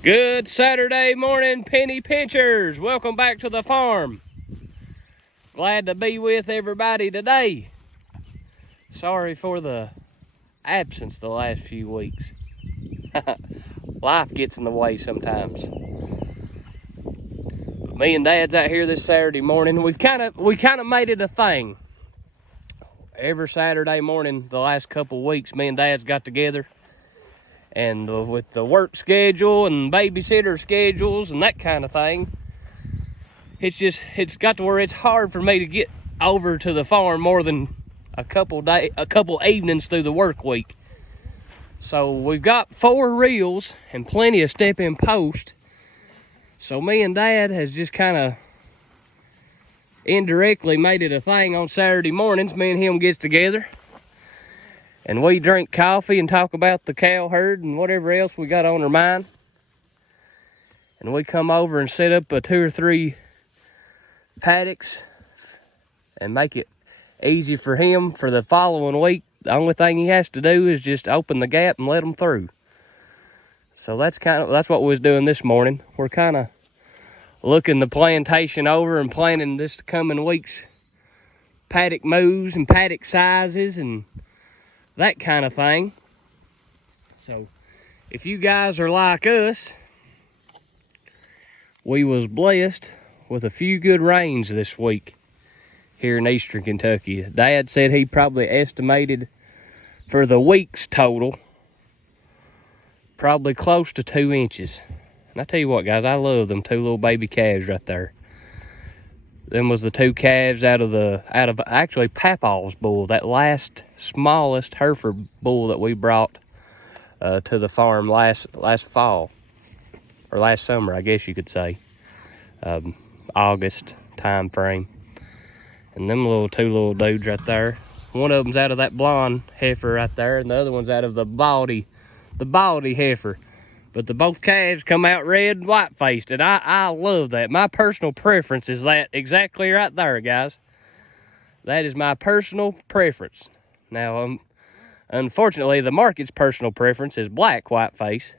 Good Saturday morning, penny pinchers. Welcome back to the farm. Glad to be with everybody today. Sorry for the absence the last few weeks. Life gets in the way sometimes. But me and Dad's out here this Saturday morning. We kind of made it a thing. Every Saturday morning the last couple weeks, me and Dad's got together. And with the work schedule and babysitter schedules and that kind of thing, it's got to where it's hard for me to get over to the farm more than a couple evenings through the work week. So we've got 4 reels and plenty of step-in post. So me and Dad has just kind of indirectly made it a thing on Saturday mornings. Me and him gets together and we drink coffee and talk about the cow herd and whatever else we got on our mind. And we come over and set up a 2 or 3 paddocks and make it easy for him for the following week. The only thing he has to do is just open the gap and let them through. So that's what we was doing this morning. We're kind of looking the plantation over and planning this coming week's paddock moves and paddock sizes and that kind of thing. So if you guys are like us, we was blessed with a few good rains this week here in eastern Kentucky. Dad said he probably estimated for the week's total probably close to 2 inches. And I tell you what, guys, I love them 2 little baby calves right there. Them was the 2 calves out of actually Papaw's bull, that last smallest Hereford bull that we brought to the farm last fall, or last summer, I guess you could say, August time frame. And them 2 little dudes right there, one of them's out of that blonde heifer right there, and the other one's out of the baldy heifer. But both calves come out red and white-faced, and I love that. My personal preference is that exactly right there, guys. That is my personal preference. Now, unfortunately, the market's personal preference is black white-face.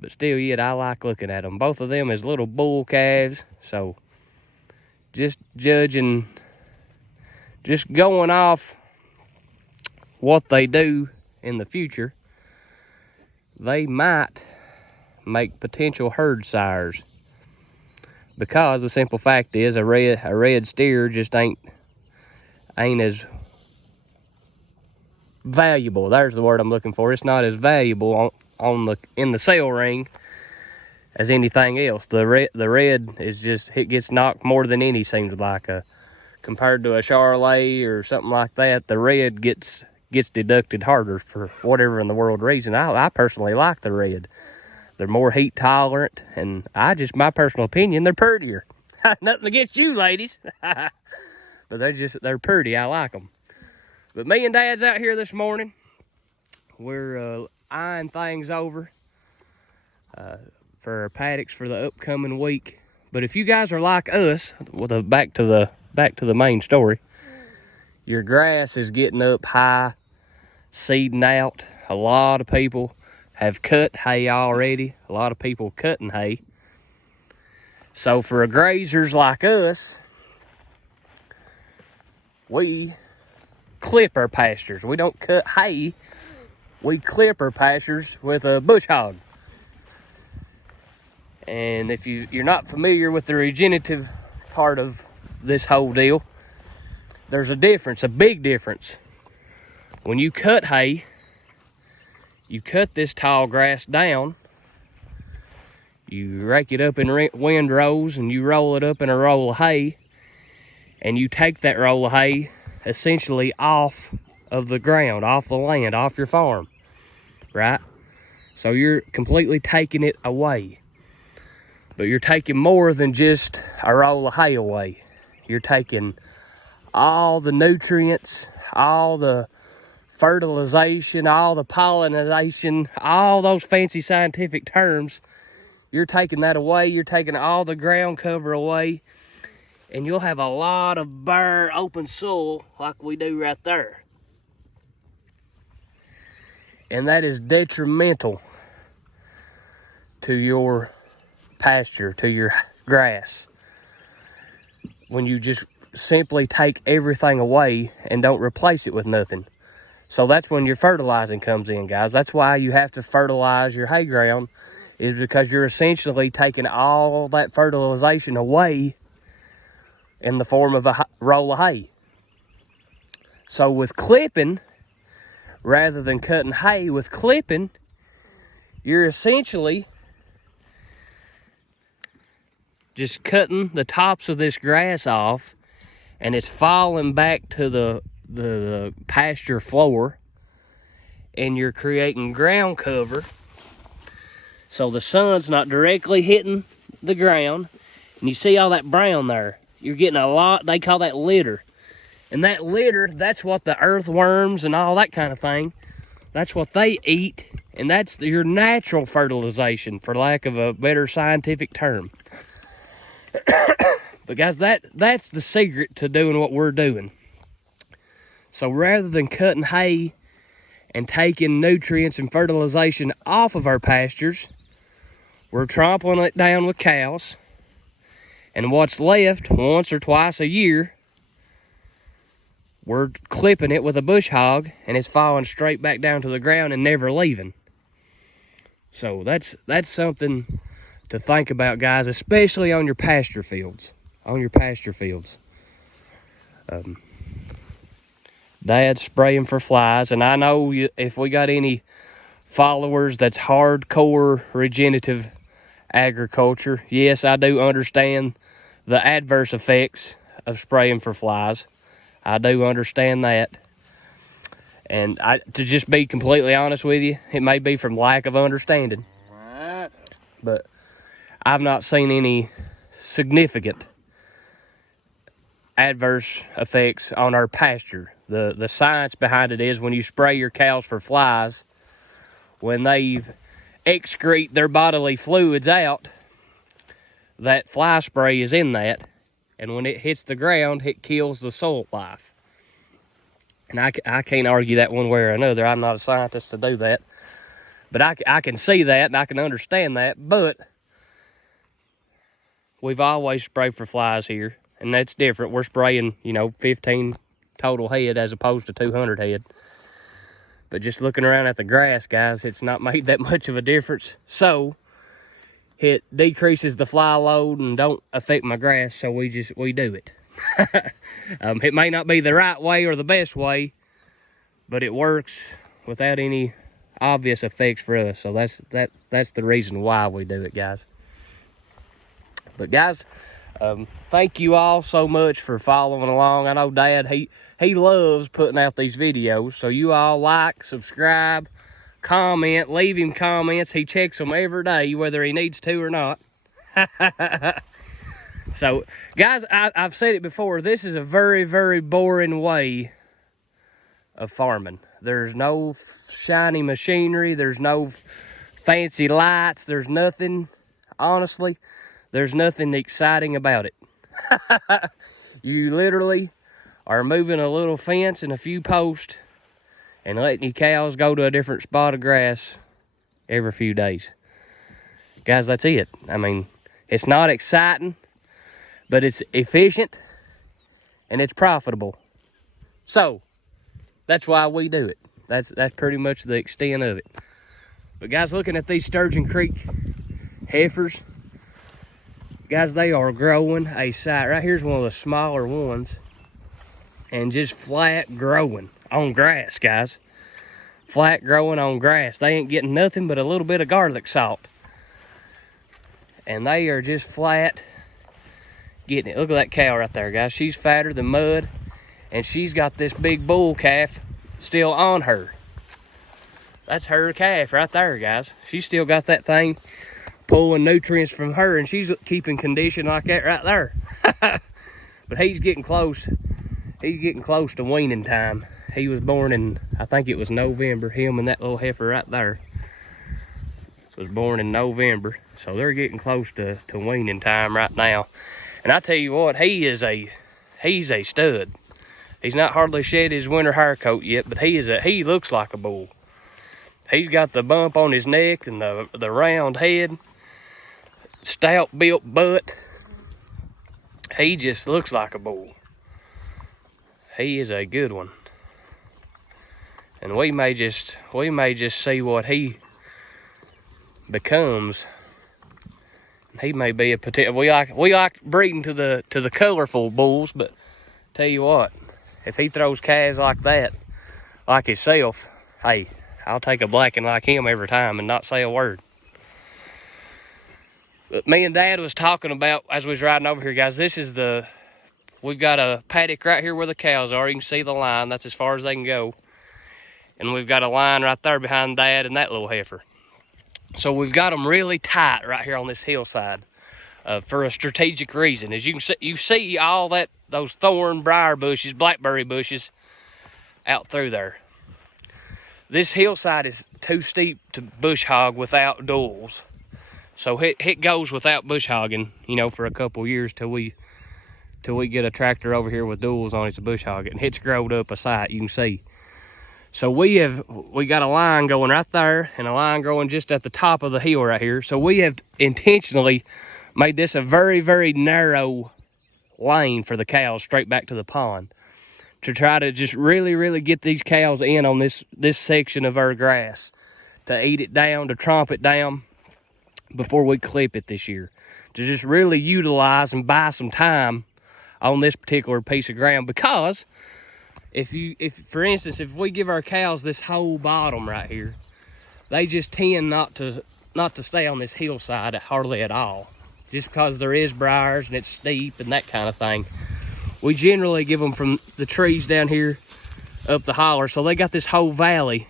But still, yet, I like looking at them. Both of them is little bull calves, so just judging, just going off what they do in the future, they might make potential herd sires, because the simple fact is a red steer just ain't as valuable. There's the word I'm looking for. It's not as valuable in the sale ring as anything else. The red is just, it gets knocked more than any, seems like. Compared to a Charolais or something like that, the red gets deducted harder for whatever in the world reason. I personally like the red. They're more heat tolerant, and my personal opinion, they're prettier. Nothing against you ladies, but they're pretty. I like them. But me and Dad's out here this morning. We're eyeing things over for our paddocks for the upcoming week. But if you guys are like us, back to the main story, your grass is getting up high, seeding out. A lot of people have cut hay already. A lot of people cutting hay. So for grazers like us, we clip our pastures. We don't cut hay. We clip our pastures with a bush hog. And if you're not familiar with the regenerative part of this whole deal, there's a difference, a big difference. When you cut hay, you cut this tall grass down, you rake it up in windrows, and you roll it up in a roll of hay, and you take that roll of hay essentially off of the ground, off the land, off your farm, right? So you're completely taking it away. But you're taking more than just a roll of hay away. You're taking all the nutrients, all the fertilization, all the pollination, all those fancy scientific terms. You're taking that away. You're taking all the ground cover away, and you'll have a lot of bare open soil like we do right there. And that is detrimental to your pasture, to your grass, when you just simply take everything away and don't replace it with nothing. So that's when your fertilizing comes in, guys. That's why you have to fertilize your hay ground, is because you're essentially taking all that fertilization away in the form of a roll of hay. So with clipping, rather than cutting hay, with clipping, you're essentially just cutting the tops of this grass off, and it's falling back to the pasture floor, and you're creating ground cover so the sun's not directly hitting the ground. And you see all that brown there, you're getting a lot, they call that litter. And that litter, that's what the earthworms and all that kind of thing, that's what they eat, and that's your natural fertilization, for lack of a better scientific term. But guys, that's the secret to doing what we're doing. So rather than cutting hay and taking nutrients and fertilization off of our pastures, we're trampling it down with cows. And what's left, once or twice a year, we're clipping it with a bush hog, and it's falling straight back down to the ground and never leaving. So that's something to think about, guys, especially on your pasture fields. Dad's spraying for flies, and I know if we got any followers that's hardcore regenerative agriculture, yes, I do understand the adverse effects of spraying for flies. I do understand that. And to just be completely honest with you, it may be from lack of understanding. But I've not seen any significant adverse effects on our pasture. The science behind it is when you spray your cows for flies, when they excrete their bodily fluids out, that fly spray is in that, and when it hits the ground, it kills the soil life. And I can't argue that one way or another. I'm not a scientist to do that. But I can see that, and I can understand that. But we've always sprayed for flies here, and that's different. We're spraying, 15 total head as opposed to 200 head. But just looking around at the grass, guys, it's not made that much of a difference. So it decreases the fly load and don't affect my grass, so we do it. It may not be the right way or the best way, but it works without any obvious effects for us. So that's the reason why we do it, guys. But guys, thank you all so much for following along. I know Dad, he loves putting out these videos, so you all like, subscribe, comment, leave him comments. He checks them every day, whether he needs to or not. So guys, I've said it before, this is a very, very boring way of farming. There's no shiny machinery, there's no fancy lights, there's nothing, honestly, there's nothing exciting about it. You literally are moving a little fence and a few posts and letting your cows go to a different spot of grass every few days. Guys, that's it. I mean, it's not exciting, but it's efficient and it's profitable. So that's why we do it. That's pretty much the extent of it. But guys, looking at these Sturgeon Creek heifers, guys, they are growing a sight. Right here's one of the smaller ones, and just flat growing on grass, guys. Flat growing on grass. They ain't getting nothing but a little bit of garlic salt, and they are just flat getting it. Look at that cow right there, guys. She's fatter than mud, and she's got this big bull calf still on her. That's her calf right there, guys. She's still got that thing pulling nutrients from her, and she's keeping condition like that right there. But he's getting close. He's getting close to weaning time. He was born in, I think it was November. Him and that little heifer right there was born in November. So they're getting close to weaning time right now. And I tell you what, he's a stud. He's not hardly shed his winter hair coat yet, but he looks like a bull. He's got the bump on his neck and the round head. stout built butt. He just looks like a bull. He is a good one. And we may just see what he becomes. He may be a potential. We like breeding to the colorful bulls, but tell you what, if he throws calves like that, like himself, hey, I'll take a blacking like him every time and not say a word. But me and Dad was talking about as we was riding over here, guys. We've got a paddock right here where the cows are. You can see the line. That's as far as they can go. And we've got a line right there behind Dad and that little heifer. So we've got them really tight right here on this hillside for a strategic reason. As you can see, you see all those thorn briar bushes, blackberry bushes out through there. This hillside is too steep to bush hog without duels. So it goes without bush hogging, you know, for a couple years till we get a tractor over here with duels on it to bush hog it. And it's growed up a sight, you can see. So we got a line going right there and a line growing just at the top of the hill right here. So we have intentionally made this a very, very narrow lane for the cows straight back to the pond to try to just really, really get these cows in on this section of our grass to eat it down, to tromp it down before we clip it this year. To just really utilize and buy some time on this particular piece of ground, because if for instance, if we give our cows this whole bottom right here, they just tend not to stay on this hillside hardly at all, just because there is briars and it's steep and that kind of thing. We generally give them from the trees down here up the holler, so they got this whole valley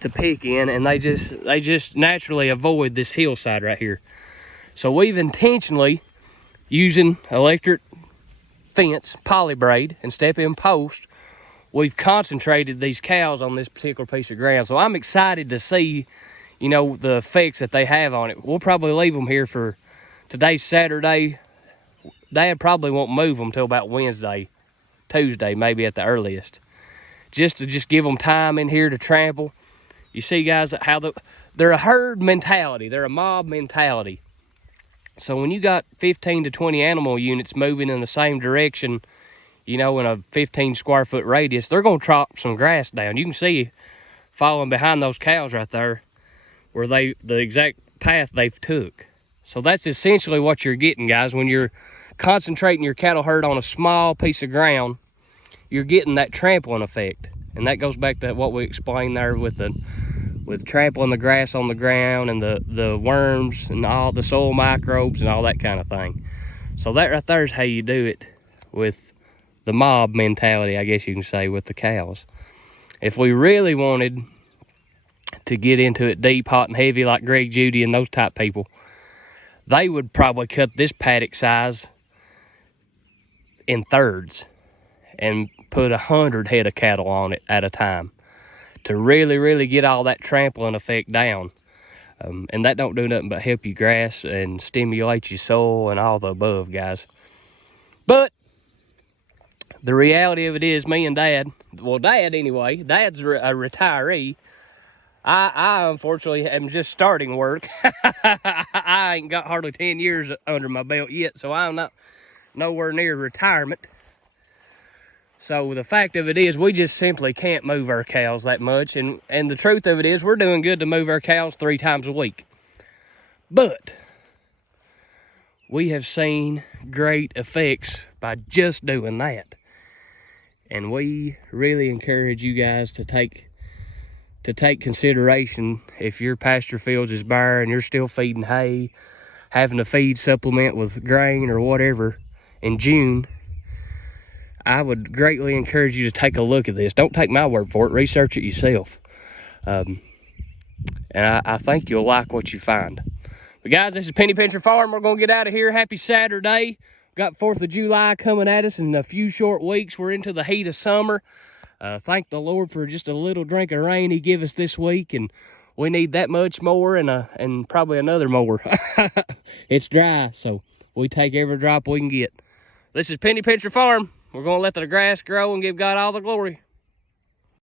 to pick in, and they just naturally avoid this hillside right here. So we've intentionally, using electric fence, poly braid, and step-in post, we've concentrated these cows on this particular piece of ground. So I'm excited to see, you know, the effects that they have on it. We'll probably leave them here for today's Saturday. Dad probably won't move them till about Wednesday, Tuesday, maybe at the earliest, just to give them time in here to trample. You see, guys, how they're a herd mentality. They're a mob mentality. So when you got 15 to 20 animal units moving in the same direction, you know, in a 15 square foot radius, they're going to chop some grass down. You can see following behind those cows right there where the exact path they've took. So that's essentially what you're getting, guys. When you're concentrating your cattle herd on a small piece of ground, you're getting that trampling effect. And that goes back to what we explained there with trampling the grass on the ground and the worms and all the soil microbes and all that kind of thing. So that right there is how you do it with the mob mentality, I guess you can say, with the cows. If we really wanted to get into it deep, hot, and heavy like Greg Judy and those type people, they would probably cut this paddock size in thirds and put 100 head of cattle on it at a time to really, really get all that trampling effect down. And that don't do nothing but help you grass and stimulate your soil and all the above, guys. But the reality of it is, me and Dad, well, Dad anyway, Dad's a retiree. I unfortunately am just starting work. I ain't got hardly 10 years under my belt yet, so I'm not nowhere near retirement. So the fact of it is, we just simply can't move our cows that much. And the truth of it is, we're doing good to move our cows 3 times a week. But we have seen great effects by just doing that. And we really encourage you guys to take consideration, if your pasture fields is bare and you're still feeding hay, having to feed supplement with grain or whatever in June, I would greatly encourage you to take a look at this. Don't take my word for it. Research it yourself. And I think you'll like what you find. But guys, this is Penny Pincher Farm. We're going to get out of here. Happy Saturday. Got 4th of July coming at us in a few short weeks. We're into the heat of summer. Thank the Lord for just a little drink of rain he gave us this week. And we need that much more and probably another more. It's dry, so we take every drop we can get. This is Penny Pincher Farm. We're going to let the grass grow and give God all the glory.